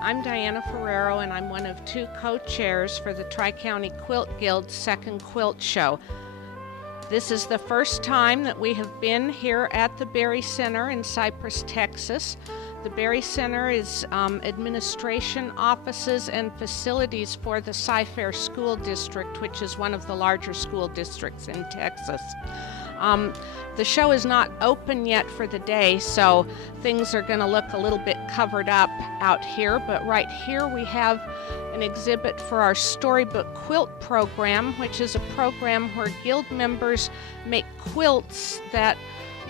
I'm Diana Ferrero, and I'm one of two co-chairs for the Tri County Quilt Guild's second quilt show. This is the first time that we have been here at the Berry Center in Cypress, Texas. The Berry Center is administration offices and facilities for the Cy-Fair School District, which is one of the larger school districts in Texas. The show is not open yet for the day, so things are going to look a little bit covered up out here, but right here we have an exhibit for our storybook quilt program, which is a program where guild members make quilts that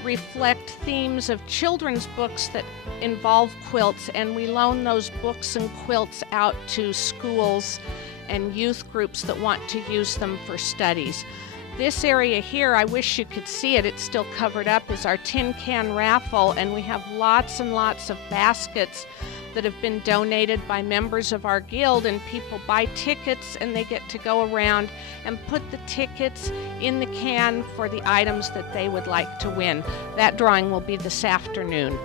reflect themes of children's books that involve quilts, and we loan those books and quilts out to schools and youth groups that want to use them for studies. This area here, I wish you could see it, it's still covered up, is our tin can raffle, and we have lots and lots of baskets that have been donated by members of our guild, and people buy tickets and they get to go around and put the tickets in the can for the items that they would like to win. That drawing will be this afternoon.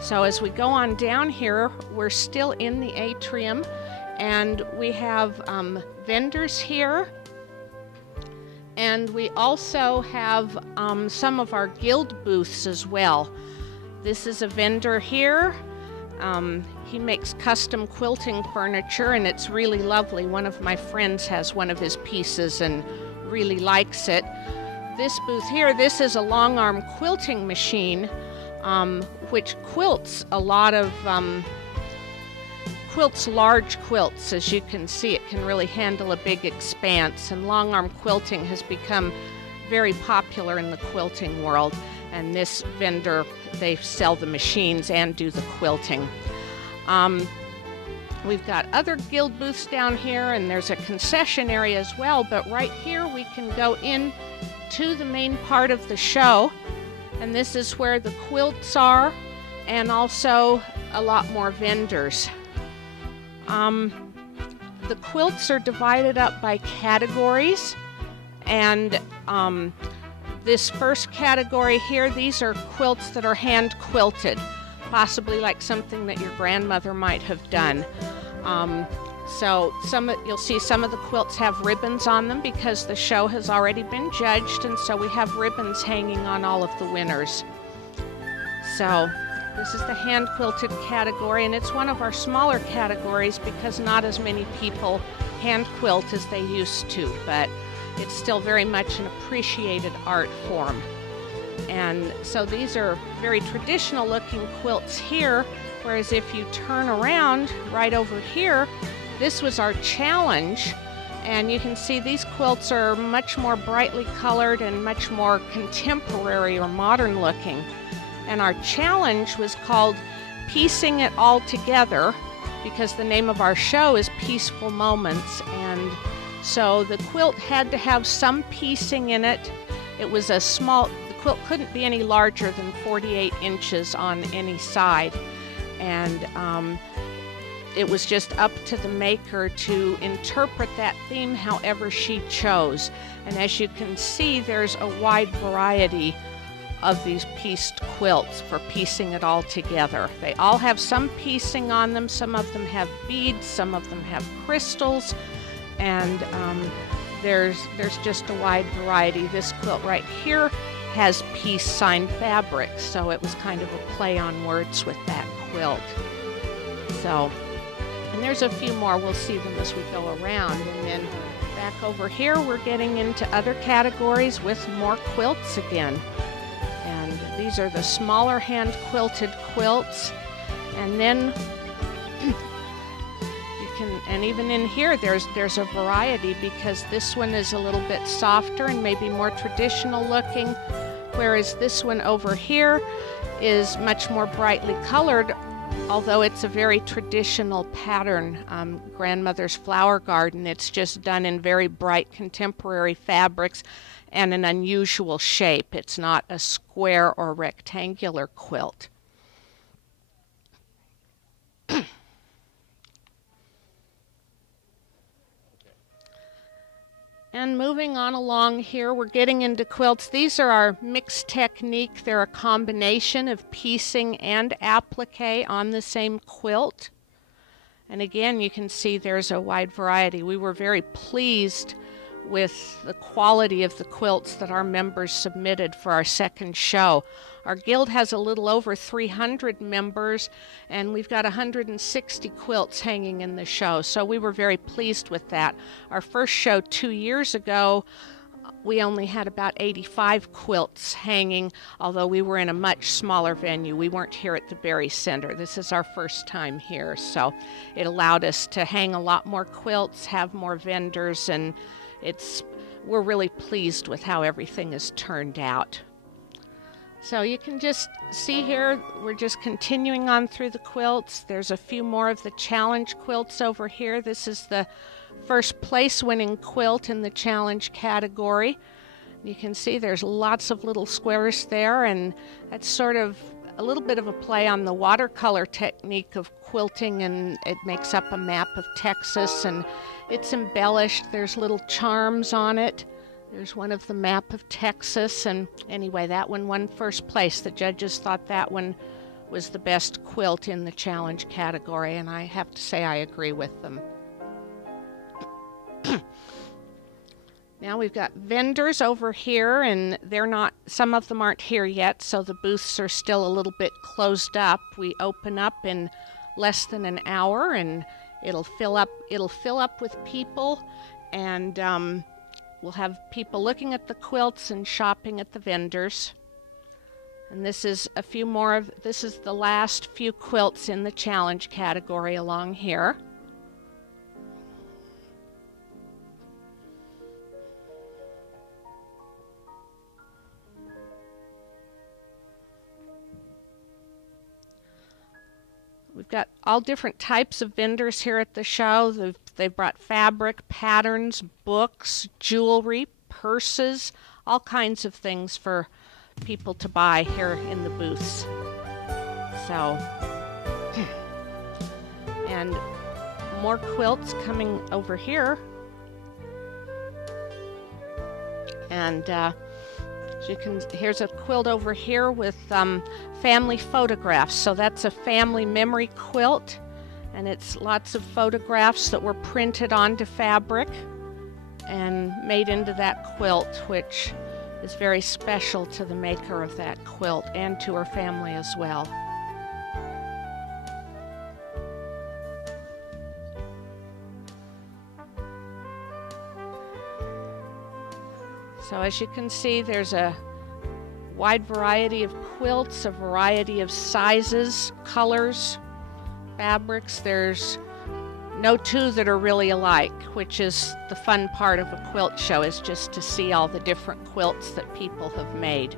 So as we go on down here, we're still in the atrium, and we have vendors here. And we also have some of our guild booths as well. This is a vendor here. He makes custom quilting furniture, and it's really lovely. One of my friends has one of his pieces and really likes it. This booth here, this is a long arm quilting machine, which quilts a lot of quilts large quilts. As you can see, it can really handle a big expanse, and long arm quilting has become very popular in the quilting world, and this vendor, they sell the machines and do the quilting. We've got other guild booths down here, and there's a concession area as well, but right here we can go in to the main part of the show, and this is where the quilts are, and also a lot more vendors. The quilts are divided up by categories, and this first category here, these are quilts that are hand quilted, possibly like something that your grandmother might have done. So you'll see some of the quilts have ribbons on them because the show has already been judged, and so we have ribbons hanging on all of the winners. So this is the hand quilted category, and it's one of our smaller categories because not as many people hand quilt as they used to, but it's still very much an appreciated art form. And so these are very traditional looking quilts here, whereas if you turn around right over here, this was our challenge, and you can see these quilts are much more brightly colored and much more contemporary or modern looking. And our challenge was called Piecing It All Together, because the name of our show is Peaceful Moments, and so the quilt had to have some piecing in it. It was a small, the quilt couldn't be any larger than 48 inches on any side, and it was just up to the maker to interpret that theme however she chose. And as you can see, there's a wide variety of these pieced quilts for piecing it all together. They all have some piecing on them. Some of them have beads, some of them have crystals, and there's just a wide variety. This quilt right here has piece sign fabric, so it was kind of a play on words with that quilt. So, and there's a few more. We'll see them as we go around. And then back over here, we're getting into other categories with more quilts again. And these are the smaller hand quilted quilts. And then you can, and even in here there's a variety, because this one is a little bit softer and maybe more traditional looking, whereas this one over here is much more brightly colored, although it's a very traditional pattern, grandmother's flower garden. It's just done in very bright contemporary fabrics and an unusual shape. It's not a square or rectangular quilt. And moving on along here, we're getting into quilts. These are our mixed technique. They're a combination of piecing and applique on the same quilt. And again, you can see there's a wide variety. We were very pleased with the quality of the quilts that our members submitted for our second show. Our guild has a little over 300 members, and we've got 160 quilts hanging in the show, so we were very pleased with that. Our first show 2 years ago, we only had about 85 quilts hanging, although we were in a much smaller venue. We weren't here at the Berry Center. This is our first time here, so it allowed us to hang a lot more quilts, have more vendors, and we're really pleased with how everything has turned out. So you can just see here, we're just continuing on through the quilts. There's a few more of the challenge quilts over here. This is the first place winning quilt in the challenge category. You can see there's lots of little squares there, and that's sort of a little bit of a play on the watercolor technique of quilting, and it makes up a map of Texas, and it's embellished. There's little charms on it. There's one of the map of Texas, and anyway, that one won first place. The judges thought that one was the best quilt in the challenge category, and I have to say I agree with them. Now we've got vendors over here, and some of them aren't here yet, so the booths are still a little bit closed up. We open up in less than an hour, and it'll fill up with people, and we'll have people looking at the quilts and shopping at the vendors. And this is the last few quilts in the challenge category along here. We've got all different types of vendors here at the show. They've brought fabric, patterns, books, jewelry, purses, all kinds of things for people to buy here in the booths. So, and more quilts coming over here. And here's a quilt over here with family photographs. So that's a family memory quilt, and it's lots of photographs that were printed onto fabric and made into that quilt, which is very special to the maker of that quilt and to her family as well. So as you can see, there's a wide variety of quilts, a variety of sizes, colors, fabrics. There's no two that are really alike, which is the fun part of a quilt show, is just to see all the different quilts that people have made.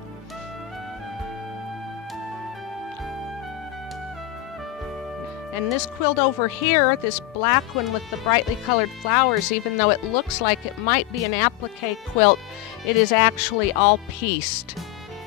And this quilt over here, this black one with the brightly colored flowers, even though it looks like it might be an applique quilt, it is actually all pieced.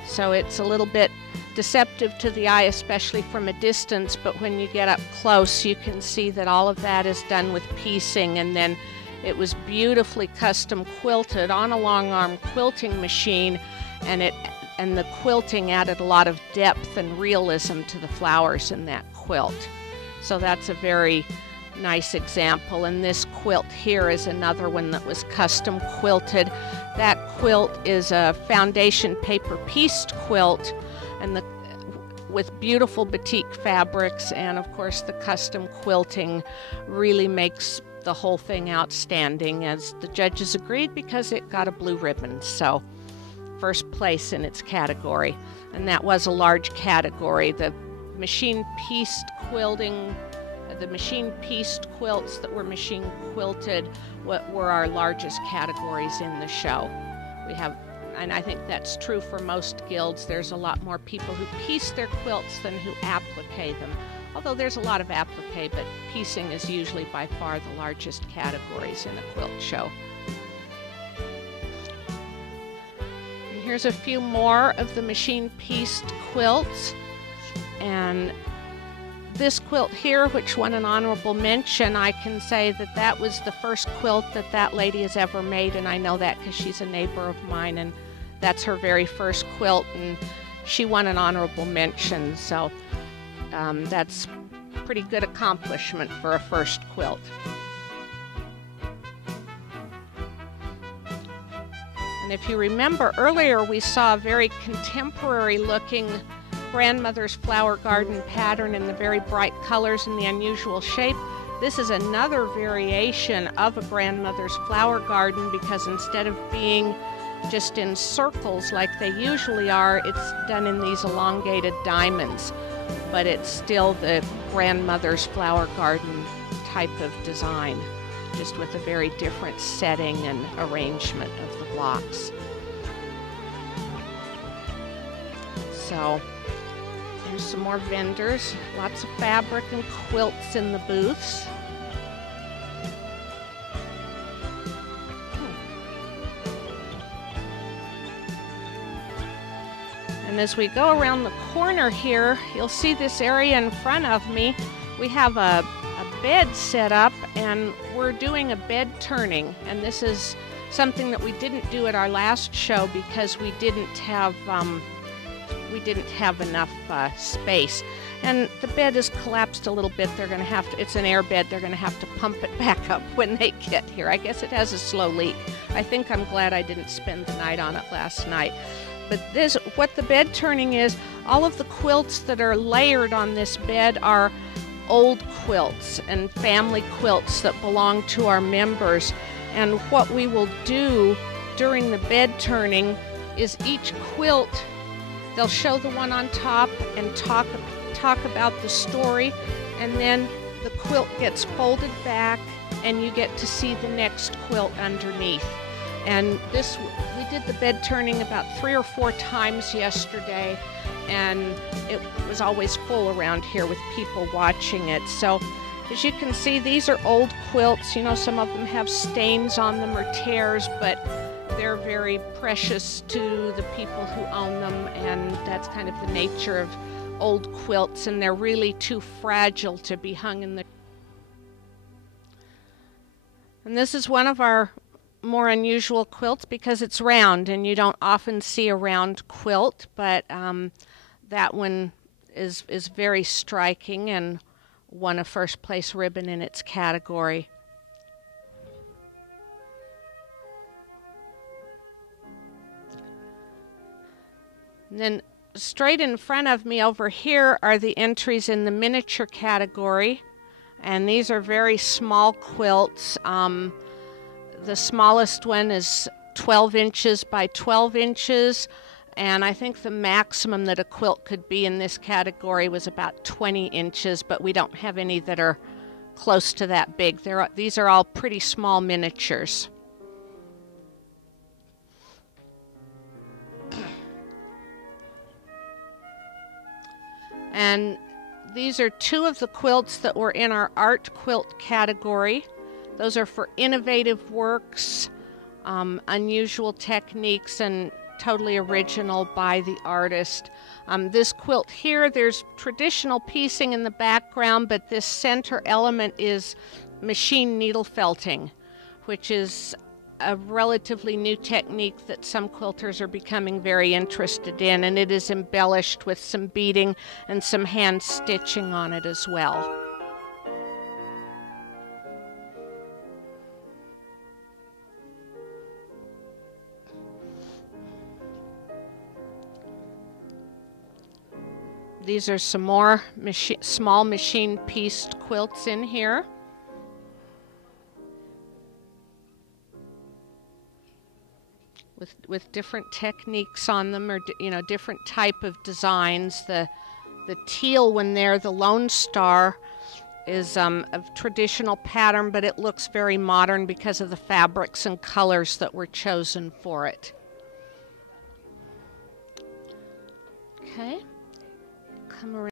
So it's a little bit deceptive to the eye, especially from a distance, but when you get up close, you can see that all of that is done with piecing, and then it was beautifully custom quilted on a long arm quilting machine, and the quilting added a lot of depth and realism to the flowers in that quilt. So that's a very nice example. And this quilt here is another one that was custom quilted. That quilt is a foundation paper pieced quilt, and with beautiful batik fabrics, and of course the custom quilting really makes the whole thing outstanding, as the judges agreed, because it got a blue ribbon. So first place in its category, and that was a large category. The machine pieced quilting, the machine pieced quilts that were machine quilted were our largest categories in the show. We have, and I think that's true for most guilds, there's a lot more people who piece their quilts than who applique them. Although there's a lot of applique, but piecing is usually by far the largest categories in a quilt show. And here's a few more of the machine pieced quilts. And this quilt here, which won an honorable mention, I can say that that was the first quilt that lady has ever made, and I know that because she's a neighbor of mine, and that's her very first quilt, and she won an honorable mention. So that's pretty good accomplishment for a first quilt. And if you remember earlier, we saw a very contemporary looking grandmother's flower garden pattern in the very bright colors and the unusual shape. This is another variation of a grandmother's flower garden, because instead of being just in circles like they usually are, it's done in these elongated diamonds. But it's still the grandmother's flower garden type of design, just with a very different setting and arrangement of the blocks. So here's some more vendors, lots of fabric and quilts in the booths. And as we go around the corner here, you'll see this area in front of me. We have a bed set up, and we're doing a bed turning. And this is something that we didn't do at our last show because we didn't have enough space. And the bed is collapsed a little bit. They're going to have to, it's an air bed, they're going to have to pump it back up when they get here. I guess it has a slow leak. I think I'm glad I didn't spend the night on it last night. But this, what the bed turning is, all of the quilts that are layered on this bed are old quilts and family quilts that belong to our members. And what we will do during the bed turning is each quilt, they'll show the one on top and talk about the story, and then the quilt gets folded back and you get to see the next quilt underneath. And this, we did the bed turning about 3 or 4 times yesterday, and it was always full around here with people watching it. So as you can see, these are old quilts. You know, some of them have stains on them or tears, but they're very precious to the people who own them, and that's kind of the nature of old quilts, and they're really too fragile to be hung in the... And this is one of our more unusual quilts because it's round, and you don't often see a round quilt, but that one is very striking and won a first place ribbon in its category. And then straight in front of me over here are the entries in the miniature category, and these are very small quilts. The smallest one is 12 inches by 12 inches, and I think the maximum that a quilt could be in this category was about 20 inches, but we don't have any that are close to that big. These are all pretty small miniatures. And these are 2 of the quilts that were in our art quilt category. Those are for innovative works, unusual techniques, and totally original by the artist. This quilt here, there's traditional piecing in the background, but this center element is machine needle felting, which is a relatively new technique that some quilters are becoming very interested in, and it is embellished with some beading and some hand stitching on it as well. These are some more small machine pieced quilts in here. With different techniques on them, or different type of designs. The teal one there, the Lone Star, is a traditional pattern, but it looks very modern because of the fabrics and colors that were chosen for it. Okay, come around.